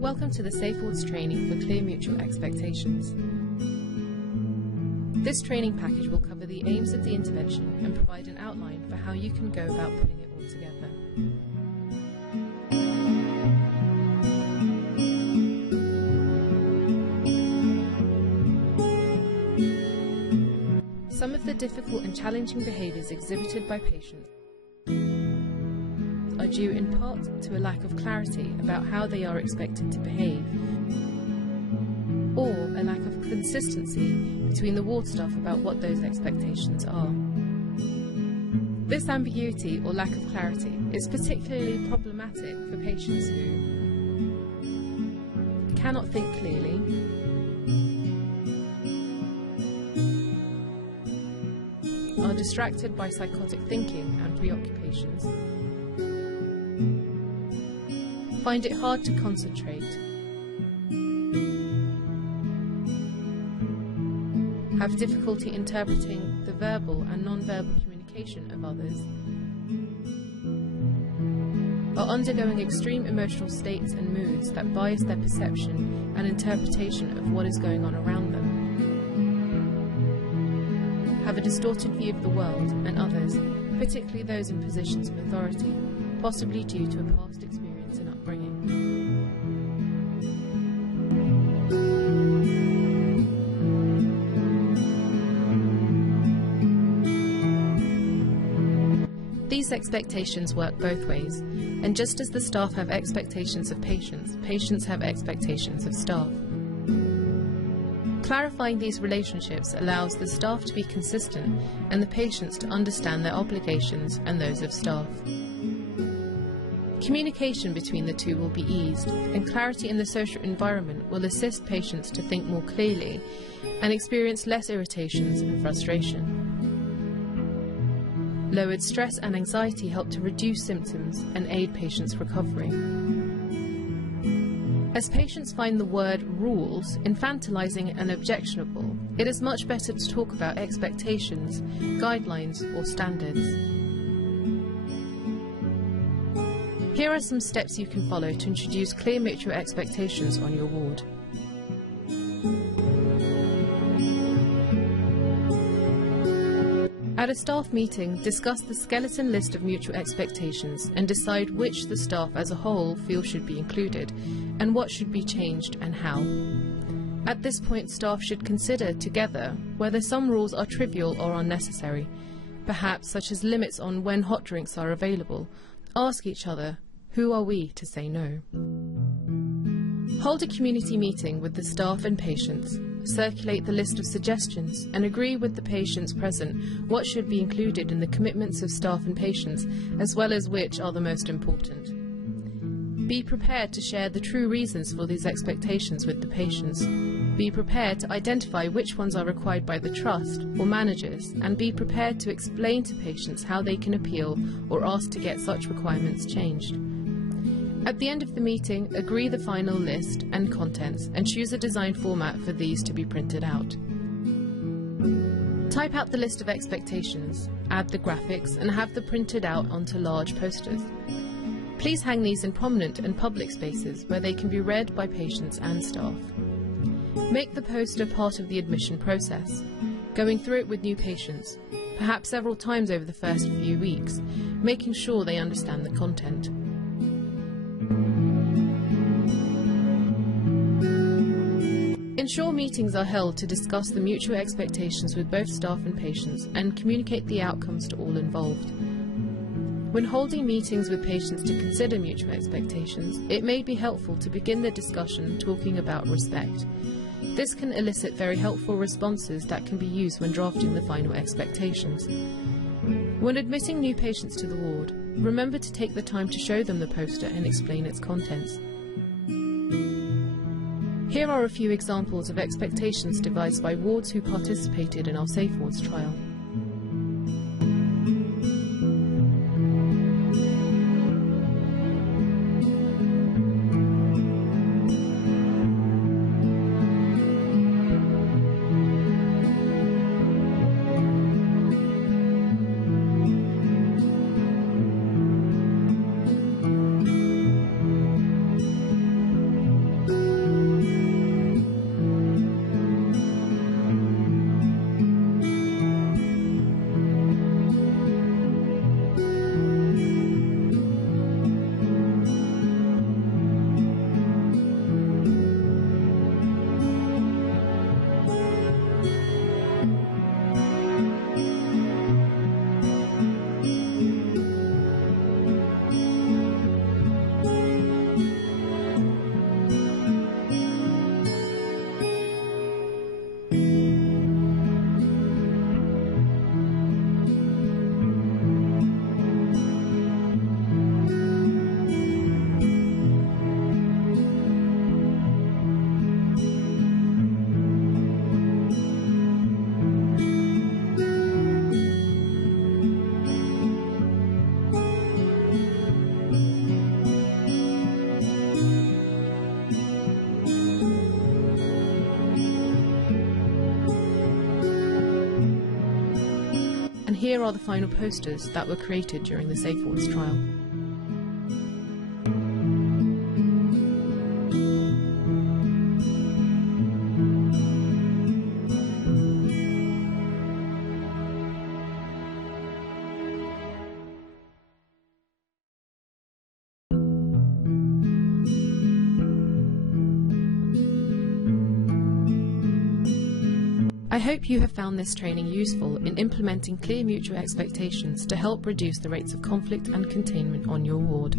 Welcome to the Safewards training for clear mutual expectations. This training package will cover the aims of the intervention and provide an outline for how you can go about putting it all together. Some of the difficult and challenging behaviours exhibited by patients are due in part to a lack of clarity about how they are expected to behave, or a lack of consistency between the ward staff about what those expectations are. This ambiguity or lack of clarity is particularly problematic for patients who cannot think clearly, are distracted by psychotic thinking and preoccupations, find it hard to concentrate, have difficulty interpreting the verbal and non-verbal communication of others, are undergoing extreme emotional states and moods that bias their perception and interpretation of what is going on around them, have a distorted view of the world and others, particularly those in positions of authority, possibly due to a past experience and upbringing. These expectations work both ways, and just as the staff have expectations of patients, patients have expectations of staff. Clarifying these relationships allows the staff to be consistent and the patients to understand their obligations and those of staff. Communication between the two will be eased, and clarity in the social environment will assist patients to think more clearly and experience less irritations and frustration. Lowered stress and anxiety help to reduce symptoms and aid patients' recovery. As patients find the word rules infantilizing and objectionable, it is much better to talk about expectations, guidelines, or standards. Here are some steps you can follow to introduce clear mutual expectations on your ward. At a staff meeting, discuss the skeleton list of mutual expectations and decide which the staff as a whole feel should be included and what should be changed and how. At this point, staff should consider together whether some rules are trivial or unnecessary, perhaps such as limits on when hot drinks are available. Ask each other, who are we to say no? Hold a community meeting with the staff and patients. Circulate the list of suggestions and agree with the patients present what should be included in the commitments of staff and patients, as well as which are the most important. Be prepared to share the true reasons for these expectations with the patients. Be prepared to identify which ones are required by the trust or managers, and be prepared to explain to patients how they can appeal or ask to get such requirements changed. At the end of the meeting, agree the final list and contents and choose a design format for these to be printed out. Type out the list of expectations, add the graphics, and have them printed out onto large posters. Please hang these in prominent and public spaces where they can be read by patients and staff. Make the poster part of the admission process, going through it with new patients, perhaps several times over the first few weeks, making sure they understand the content. Ensure meetings are held to discuss the mutual expectations with both staff and patients and communicate the outcomes to all involved. When holding meetings with patients to consider mutual expectations, it may be helpful to begin the discussion talking about respect. This can elicit very helpful responses that can be used when drafting the final expectations. When admitting new patients to the ward, remember to take the time to show them the poster and explain its contents. Here are a few examples of expectations devised by wards who participated in our Safewards trial. here are the final posters that were created during the Safewards trial. I hope you have found this training useful in implementing clear mutual expectations to help reduce the rates of conflict and containment on your ward.